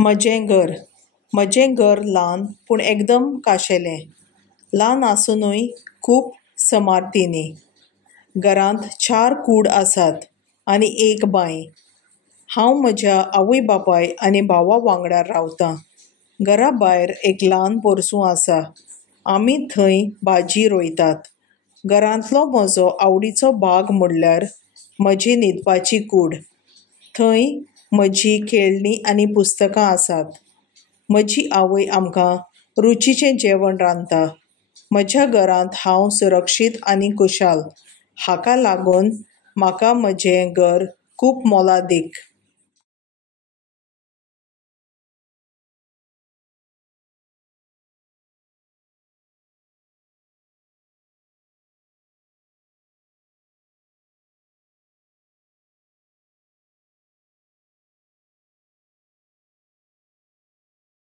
म्हजें घर ल्हान पूण एकदम खाशेलें. ल्हान आसुनूय खूब समार्तीनी. घरांत 4 कूड आसात आनी एक बांय. हांव म्हज्या आवय बापाय आनी भावा वांगडा रावतां. घरा भायर एक ल्हान पोरसूं आसा. आमी थंय भाजी रोयतात. घरांतलो म्हजो आवडीचो भाग म्हणल्यार म्हजी न्हिदपाची कूड. थंय म्हजीं खेळणीं आनी पुस्तकां आसात. म्हजी आवय आमकां रुचीचें जेवण रांदता. म्हज्या घरांत हांव सुरक्षीत आनी खुशाल. हाका लागून म्हाका म्हजें घर खूब मोलादीक.